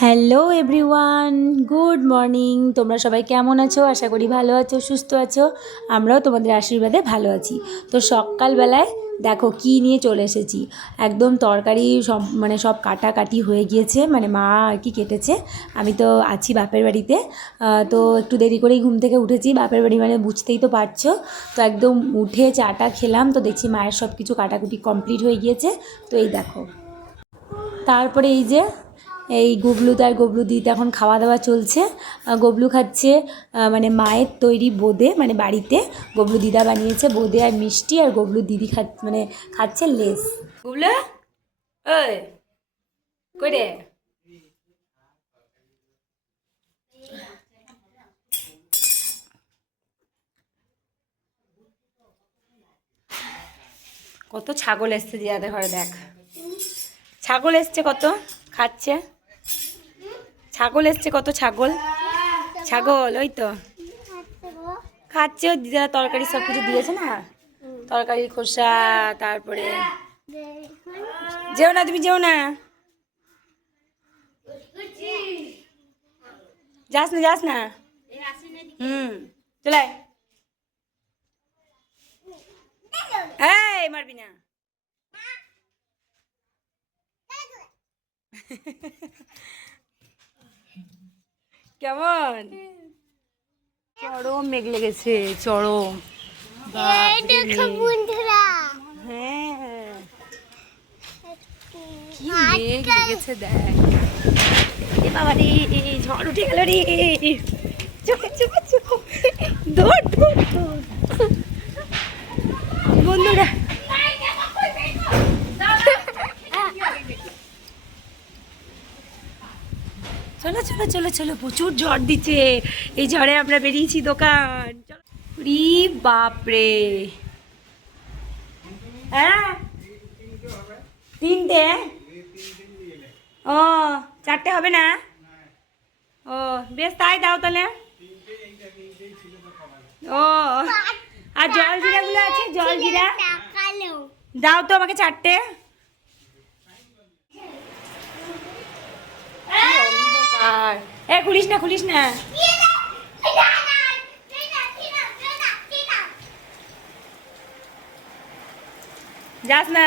Hello everyone, good morning. তোমরা সবাই কেমন আছো? আশা করি ভালো আছো, সুস্থ আছো। আমরাও তোমাদের আশীর্বাদে ভালো আছি। তো সকালবেলায় দেখো কি নিয়ে চলে এসেছি। একদম তরকারি সব কাটাকাটি হয়ে গিয়েছে, মানে মা আর কি কেটেছে। আমি তো আছি বাপের বাড়িতে, তো একটু দেরি করেই ঘুম থেকে উঠেছি। বাপের বাড়ি মানে বুঝতেই তো পারছো। তো একদম উঠে চাটা খেলাম, তো দেখছি মায়ের সব কিছু কাটাকুটি কমপ্লিট হয়ে গিয়েছে। তো এই দেখো, তারপরে এই গুবলু তার গবলু দিতে এখন খাওয়া দাওয়া চলছে। গবলু খাচ্ছে মানে মায়ের তৈরি বোঁদে, মানে বাড়িতে গবলু দিদা বানিয়েছে বোঁদে আর মিষ্টি, আর গবলু দিদি খাচ্ছে লেস। গুবলু, ওই কই রে? কত ছাগল এসছে দিদাদের ঘরে, দেখ ছাগল এসছে কত, খাচ্ছে। ছাগল এসছে কত, ছাগল ছাগল ওই তো খাচ্ছে। ওই দিদা তরকারি সব কিছু দিয়েছে না, তরকারির খোসা। তারপরে যেও না, তুমি যেও না, যাস না চলে এই মারবি না। কেমন চরম মেঘ লেগেছে, চরম। হ্যাঁ কি মেঘ লেগেছে দেখ। এ বাবা রে, ঝড় উঠে গেল রে। দৌড় বন্ধুরা, চলো চলো চলো চলো, প্রচুর ঝড় দিচ্ছে। এই ঝড়ে আমরা বেরিয়েছি দোকান। রি বাপরে, হ্যাঁ 3টে, ও 4টে হবে না? ও বেশ, তাই দাও তাহলে। ও আর জল জিরাগুলো আছে, জল জিরা দাও তো আমাকে 4টে। খুলিস না যাস না।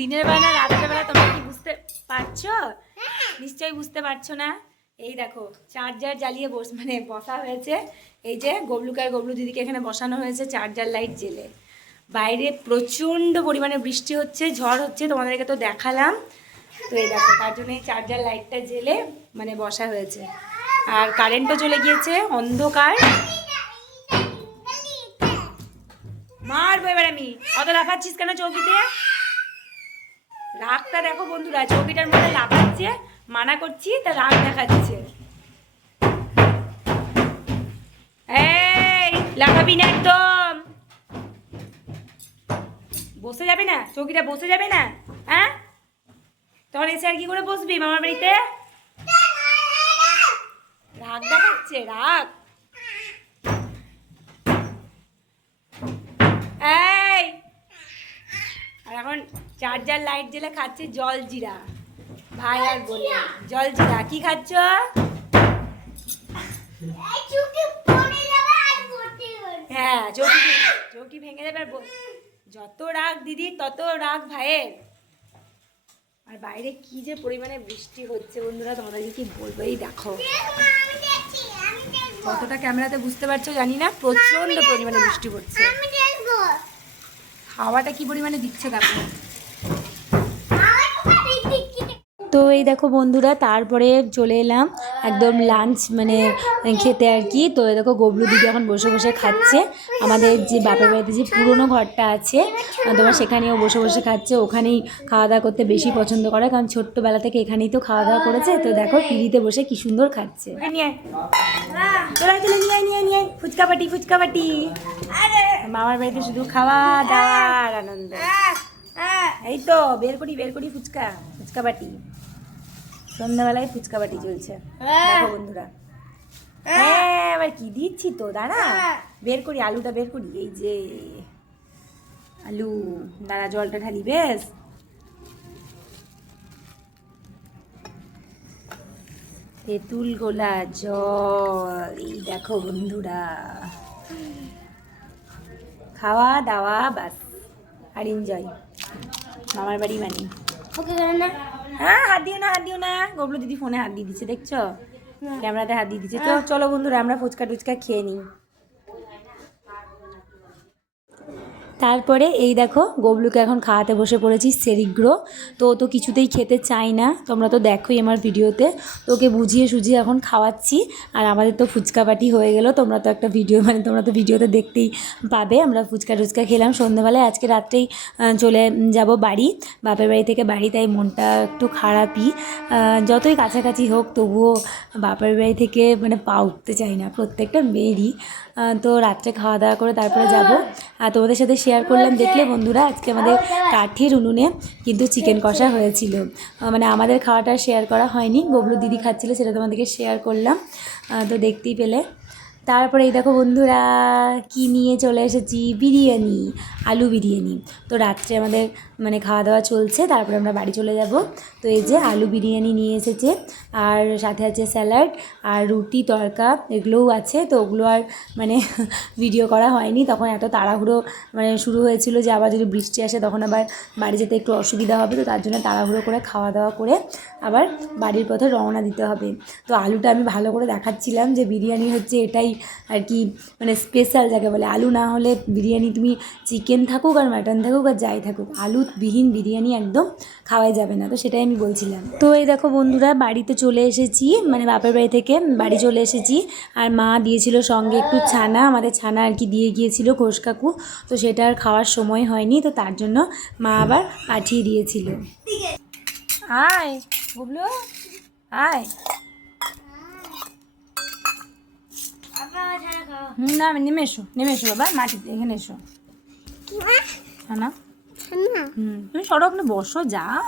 দিনের বেলা রাতের বেলা তোমরা কি বুঝতে পারছো? নিশ্চয়ই বুঝতে পারছো না। এই দেখো চার্জার জ্বালিয়ে বসা হয়েছে। এই যে গবলুকার গবলু দিদিকে এখানে বসানো হয়েছে চার্জার লাইট জেলে। বাইরে প্রচণ্ড পরিমাণে বৃষ্টি হচ্ছে, ঝড় হচ্ছে, তোমাদেরকে তো দেখালাম। তো এই দেখো তার জন্য এই চার্জার লাইটটা জেলে বসা হয়েছে। আর কারেন্টও চলে গিয়েছে, অন্ধকার। মারবো এবার আমি। অত লাফাচ্ছিস কেন চৌকিতে? রাগটা দেখো বন্ধুরা, চৌকিটার মধ্যে লাফাচ্ছে, মানা করছি তা রাগ দেখাচ্ছে। এই লাফাবি না একদম, বসে যাবে না চৌকিটা, বসে যাবে না। হ্যাঁ তখন এসে আর কি করে বসবি মামার বাড়িতে? রাগ দেখাচ্ছে, রাগ। এই আর এখন চার্জার লাইট জেলে খাচ্ছে জল জিরা। ভাই আর বলে জল জিরা কি খাচ্ছ? হ্যাঁ চৌকি ভেঙে যাবে। যত রাগ দিদি তত রাগ ভাইয়ের। আর বাইরে কি যে পরিমাণে বৃষ্টি হচ্ছে বন্ধুরা, তোমাদেরকে কি বলবো। এই দেখো কতটা ক্যামেরাতে বুঝতে পারছো জানি না, প্রচন্ড পরিমাণে বৃষ্টি পড়ছে। হাওয়াটা কি পরিমাণে দিচ্ছে দেখো। তো এই দেখো বন্ধুরা, তারপরে চলে এলাম একদম লাঞ্চ খেতে আর কি। তো এই দেখো গবলু দিদি এখন বসে বসে খাচ্ছে। আমাদের যে বাপের বাড়িতে যে পুরনো ঘরটা আছে, তোমার সেখানেও বসে বসে খাচ্ছে। ওখানেই খাওয়া দাওয়া করতে বেশি পছন্দ করে, কারণ ছোট্টবেলা থেকে এখানেই তো খাওয়া দাওয়া করেছে। তো দেখো টিভিতে বসে কি সুন্দর খাচ্ছে। নিয়ে ফুচকা পাটি ফুচকা পাটি। মামার বাড়িতে শুধু খাওয়া দাওয়ার আনন্দ। এই তো বের করি ফুচকা ফুচকা পাটি। সন্ধ্যাবেলায় ফুচকা পাটি চলছে দেখো বন্ধুরা। হ্যাঁ এবার কি দিচ্ছি তো দাঁড়া, বের করি আলুটা বের করি। এই যে আলু, দাঁড়া জলটা ঢালি বেশ। তেঁতুল গোলা জল, এই দেখো বন্ধুরা, খাওয়া দাওয়া বাস আর এনজয়। মামার বাড়ি মানে হ্যাঁ, হাত দিও না গবলু দিদি ফোনে হাত দিয়ে দিচ্ছে দেখছো, ক্যামেরাতে হাত দিয়ে দিচ্ছে। তো চলো বন্ধুরা আমরা ফুচকা টুচকা খেয়ে নিই। তারপরে এই দেখো গবলুকে এখন খাওয়াতে বসে পড়েছি সেরিগ্র। তো ও তো কিছুতেই খেতে চায় না, তোমরা তো দেখোই আমার ভিডিওতে। তোকে বুঝিয়ে সুঝিয়ে এখন খাওয়াচ্ছি। আর আমাদের তো ফুচকা পাটি হয়ে গেল, তোমরা তো একটা ভিডিও তোমরা তো ভিডিওতে দেখতেই পাবে। আমরা ফুচকা টুচকা খেলাম সন্ধ্যাবেলায়। আজকে রাত্রেই চলে যাব বাড়ি, বাপের বাড়ি থেকে বাড়ি, তাই মনটা একটু খারাপই। যতই কাছাকাছি হোক তবুও বাপের বাড়ি থেকে পা উঠতে চাই না, প্রত্যেকটা মেয়েরই। তো রাত্রে খাওয়া দাওয়া করে তারপরে যাব। আর তোমাদের সাথে শেয়ার করলাম, দেখলে বন্ধুরা আজকে আমাদের কাঠির উনুনে কিন্তু চিকেন কষা হয়েছিল। আমাদের খাওয়াটা শেয়ার করা হয়নি, গবলু দিদি খাচ্ছিল, সেটা তোমাদেরকে শেয়ার করলাম, তো দেখতেই পেলে। তারপরে এই দেখো বন্ধুরা কি নিয়ে চলে এসেছি, বিরিয়ানি, আলু বিরিয়ানি। তো রাত্রে আমাদের খাওয়া দাওয়া চলছে, তারপরে আমরা বাড়ি চলে যাব। তো এই যে আলু বিরিয়ানি নিয়ে এসেছে, আর সাথে আছে স্যালাড আর রুটি তড়কা, এগুলোও আছে। তো ওগুলো আর ভিডিও করা হয়নি, তখন এত তাড়াহুড়ো শুরু হয়েছিল যে আবার যদি বৃষ্টি আসে তখন আবার বাড়ি যেতে একটু অসুবিধা হবে। তো তার জন্য তাড়াহুড়ো করে খাওয়া দাওয়া করে আবার বাড়ির পথে রওনা দিতে হবে। তো আলুটা আমি ভালো করে দেখাচ্ছিলাম যে বিরিয়ানি হচ্ছে এটাই আর কি, স্পেশাল যাকে বলে। আলু না হলে বিরিয়ানি, তুমি চিকেন থাকুক আর মাটন থাকুক আর যাই থাকুক, আলুবিহীন বিরিয়ানি একদম খাওয়াই যাবে না। তো সেটাই আমি বলছিলাম। তো এই দেখো বন্ধুরা বাড়িতে চলে এসেছি, বাপের বাড়ি থেকে বাড়ি চলে এসেছি। আর মা দিয়েছিল সঙ্গে একটু ছানা, আমাদের ছানা আর কি দিয়ে গিয়েছিল ঘোষ কাকু। তো সেটা আর খাওয়ার সময় হয়নি, তো তার জন্য মা আবার পাঠিয়ে দিয়েছিল। আয় বুবলু আয়। না নেমে এসো বাবা, মাটিতে এখানে এসো। না তুমি সরো, ওখানে বসো, যাও।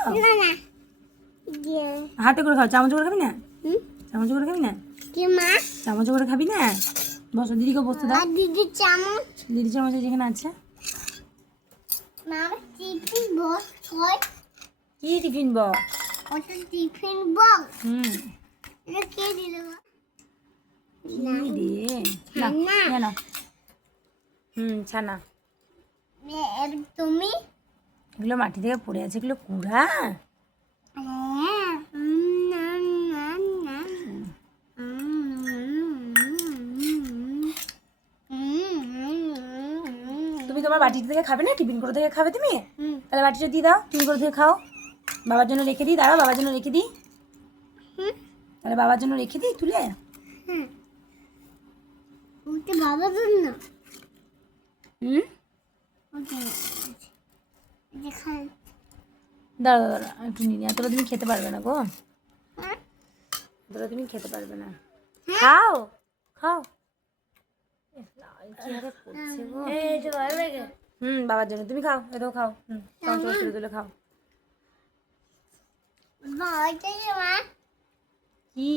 হাতে করে খাও, চামচ করে খাবি না? চামচ করে খাবি না? চামচ করে খাবি না? বসো, দিদিকে বসতে দাও। দিদির চামচ যেখানে আছে। কি টিফিন বক্স? ছানা। তুমি এগুলো মাটি থেকে পড়ে আছে, এগুলো কুড়া। তুমি তোমার বাটি থেকে খাবে না, টিফিন করে থেকে খাবে তুমি? তাহলে বাটিটা দিয়ে দাও, টিফিন করে থেকে খাও। বাবার জন্য রেখে দিই, দাঁড়াও বাবার জন্য রেখে দিই। তাহলে বাবার জন্য রেখে দিই তুলে। বাবার জন্য দাঁড়া একটু নিয়ে, এতটা তুমি খেতে পারবে না গো, এতটা তুমি খেতে পারবে না। খাও খাও। বাবার জন্য তুমি খাও, এটাও খাও। তুলে খাও। কি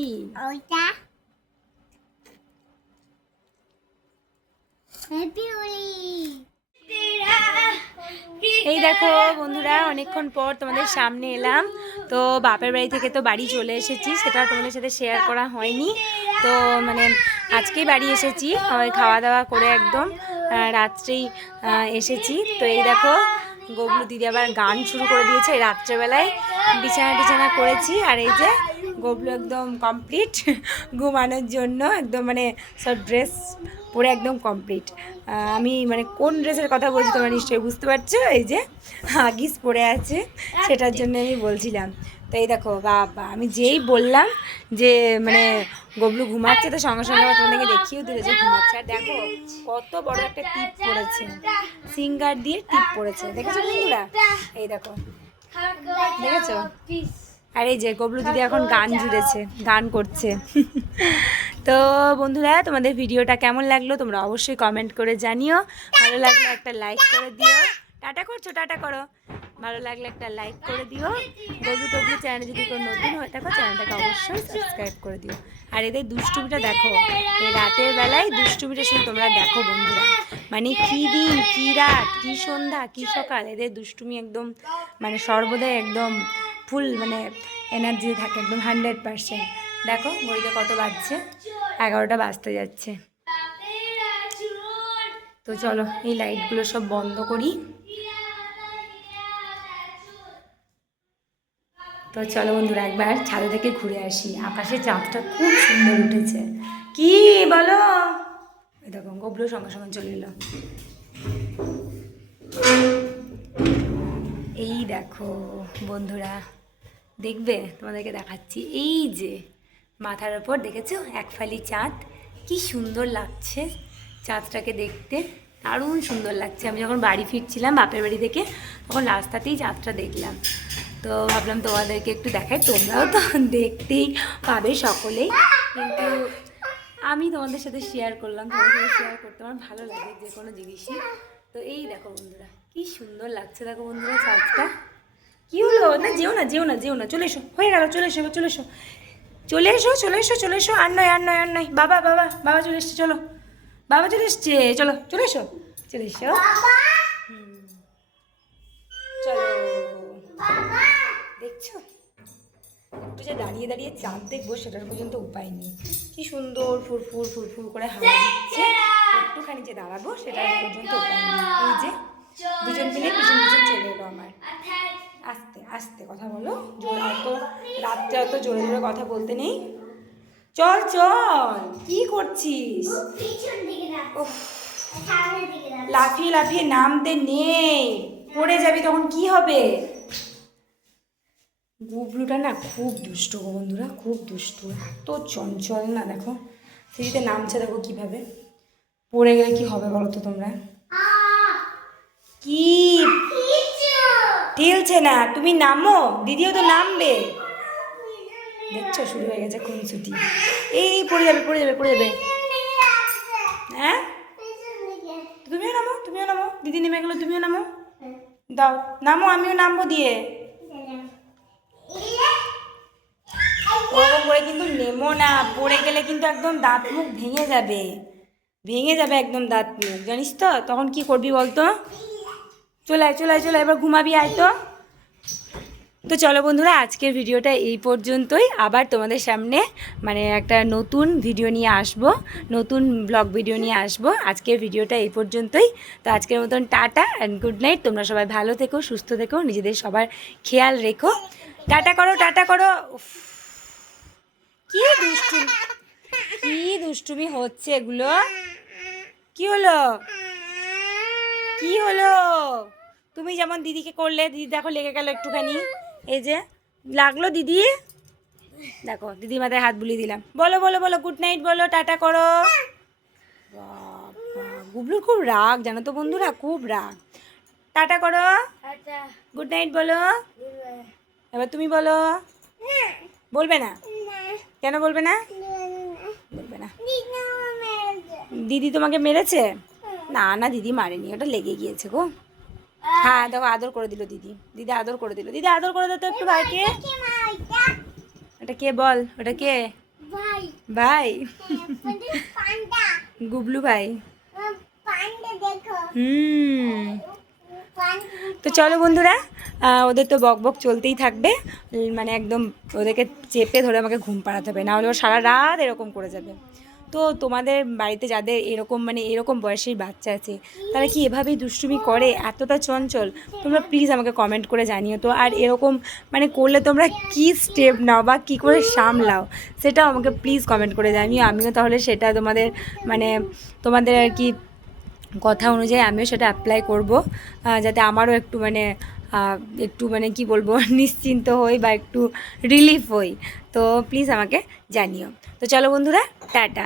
এই দেখো বন্ধুরা অনেকক্ষণ পর তোমাদের সামনে এলাম। তো বাপের বাড়ি থেকে তো বাড়ি চলে এসেছি, সেটা তোমাদের সাথে শেয়ার করা হয়নি। তো আজকেই বাড়ি এসেছি, খাওয়া দাওয়া করে একদম রাত্রেই এসেছি। তো এই দেখো গবলু দিদি আবার গান শুরু করে দিয়েছে রাত্রেবেলায়, বিছানা করেছি। আর এই যে গবলু একদম কমপ্লিট ঘুমানোর জন্য, একদম সব ড্রেস পরে একদম কমপ্লিট। আমি কোন ড্রেসের কথা বলছি তোমরা নিশ্চয়ই বুঝতে পারছো, এই যে হাগিস পরে আছে, সেটার জন্য আমি বলছিলাম। তো এই দেখো বাবা, আমি যেই বললাম যে গবলু ঘুমাচ্ছে, তো সঙ্গে সঙ্গে তোমাদেরকে দেখিয়েও দিল যে ঘুমাচ্ছে। আর দেখো কত বড় একটা টিপ পড়েছে, সিঙ্গার দিয়ে টিপ পড়েছে, দেখেছো বন্ধুরা? এই দেখো দেখেছো? আর এই যে গবলু দিদি এখন গান জুড়েছে, গান করছে। তো বন্ধুরা, তোমাদের ভিডিওটা কেমন লাগলো তোমরা অবশ্যই কমেন্ট করে জানিও। ভালো লাগলে একটা লাইক করে দিও। টাটা করছো, টাটা করো। ভালো লাগলে একটা লাইক করে দিও। তবু চ্যানেলে যদি কোনো নতুন হয়ে থাকো চ্যানেলটাকে অবশ্যই সাবস্ক্রাইব করে দিও। আর এদের দুষ্টুমিটা দেখো, এই রাতের বেলায় দুষ্টুমিটা শুধু তোমরা দেখো বন্ধুরা। মানে কী দিন, কী রাত, কী সন্ধ্যা, কী সকাল, এদের দুষ্টুমি একদম মানে সর্বদাই একদম ফুল মানে এনার্জি থাকে একদম 100%। দেখো ঘড়িতে কত বাজছে, 11টা বাজতে যাচ্ছে। তো চলো এই লাইটগুলো সব বন্ধ করি। তো চলো বন্ধুরা, একবার ছাদে থেকে ঘুরে আসি। আকাশে চাঁদটা খুব সুন্দর উঠেছে। কি বলো? দেখো গবলু সঙ্গে সঙ্গে চলে এলো। এই দেখো বন্ধুরা, দেখবে তোমাদেরকে দেখাচ্ছি। এই যে মাথার ওপর দেখেছো এক ফালি চাঁদ, কি সুন্দর লাগছে চাঁদটাকে দেখতে, দারুণ সুন্দর লাগছে। আমি যখন বাড়ি ফিরছিলাম বাপের বাড়ি থেকে, তখন রাস্তাতেই চাঁদটা দেখলাম। তো ভাবলাম তোমাদেরকে একটু দেখাই, তোমরাও তো দেখতেই পাবে সকলেই, কিন্তু আমি তোমাদের সাথে শেয়ার করলাম। তোমাদের সাথে শেয়ার করতে আমার ভালো লাগে যে কোনো জিনিসই। তো এই দেখো বন্ধুরা, কি সুন্দর লাগছে দেখো বন্ধুরা চাঁদটা। কি হলো? না যেও না, যেও না, যেও না, চলে এসো, হয়ে গেল, চলে এসো, চলে এসো, চলে এসো, চলে এসো, চলে এসো। আর নয়, আর নয়, আর নয়। বাবা বাবা বাবা চলে এসছে, চলো বাবা চলে এসছে, চলো চলে এসো, চলে এসো। চলো, দেখছো একটু যে দাঁড়িয়ে দাঁড়িয়ে চাঁদ দেখবো সেটার পর্যন্ত উপায় নেই। কি সুন্দর ফুরফুর ফুরফুর করে হাওয়া দিচ্ছে, একটুখানি যে দাঁড়াবো সেটার পর্যন্ত উপায় নেই। এই যে দুজন মিলে পিছন পিছন চলে এলো আমার। আস্তে আস্তে কথা বলো, জোর অত রাত্রে অত জোরে জোরে কথা বলতে নেই। চল চল, কি করছিস? লাফিয়ে লাফিয়ে নামতে নেই, পড়ে যাবি তখন কি হবে? গুবলুটা না খুব দুষ্ট গো বন্ধুরা, খুব দুষ্ট, এত চঞ্চল না। দেখো সিঁড়িতে নামছে, দেখো কিভাবে। পড়ে গেলে কি হবে বলো তো তোমরা? কি ঠেলছে না, তুমি নামো, দিদিও তো নামবে। দেখছো শুরু হয়ে গেছে খুনসুটি। এই পড়ে যাবে, পড়ে যাবে, পড়ে যাবে। হ্যাঁ তুমিও নামো, তুমিও নামো, দিদি নেমে গেলো, তুমিও নামো। দাও নামো, আমিও নামবো দিয়ে। ওরকম করে কিন্তু নেমো না, পড়ে গেলে কিন্তু একদম দাঁত মুখ ভেঙে যাবে, ভেঙে যাবে একদম দাঁত মুখ, জানিস তো? তখন কি করবি বলতো? চলে আয়, চলে আয়, চলে আয়, এবার ঘুমাবি, আয় তো। তো চলো বন্ধুরা, আজকের ভিডিওটা এই পর্যন্তই। আবার তোমাদের সামনে মানে একটা নতুন ভিডিও নিয়ে আসবো, নতুন ব্লগ ভিডিও নিয়ে আসবো। আজকের ভিডিওটা এই পর্যন্তই। তো আজকের মতন টাটা অ্যান্ড গুড নাইট। তোমরা সবাই ভালো থেকো, সুস্থ থেকো, নিজেদের সবার খেয়াল রেখো। টাটা করো, টাটা করো। কি দুষ্টুমি, কি দুষ্টুমি হচ্ছে এগুলো? কি হলো, কি হলো? তুমি যেমন দিদিকে করলে, দিদি দেখো লেগে গেল একটুখানি। এই যে লাগলো দিদি, দেখো দিদি মাথায় হাত বুলিয়ে দিলাম। বলো বলো বলো, গুড নাইট বলো, টাটা করো। গুবলুর খুব রাগ জানো তো বন্ধুরা, খুব রাগ। টাটা করো, গুড নাইট বলো। এবার তুমি বলো। বলবে না? কেন বলবে না? বলবে না। দিদি তোমাকে মেরেছে? না না, দিদি মারেনি, ওটা লেগে গিয়েছে গো। হ্যাঁ দেখো আদর করে দিল দিদি, দিদি আদর করে দিল, দিদি আদর করে দিত একটু ভাইকে। ওটা কে বল, ওটা কে? ভাই গুবলু ভাই। তো চলো বন্ধুরা, ওদের তো বক বক চলতেই থাকবে, মানে একদম ওদেরকে চেপে ধরে আমাকে ঘুম পাড়াতে হবে, নাহলে ও সারা রাত এরকম করে যাবে। তো তোমাদের বাড়িতে যাদের এরকম মানে এরকম বয়সের বাচ্চা আছে, তারা কি এভাবেই দুষ্টুমি করে, এতটা চঞ্চল? তোমরা প্লিজ আমাকে কমেন্ট করে জানিও তো। আর এরকম মানে করলে তোমরা কি স্টেপ নাও বা কী করে সামলাও, সেটাও আমাকে প্লিজ কমেন্ট করে জানিও। আমিও তাহলে সেটা তোমাদের মানে তোমাদের আর কি কথা অনুযায়ী আমিও সেটা অ্যাপ্লাই করব, যাতে আমারও একটু মানে কি বলবো নিশ্চিন্ত হই বা একটু রিলিফ হই। তো প্লিজ আমাকে জানিও। তো চলো বন্ধুরা, টাটা।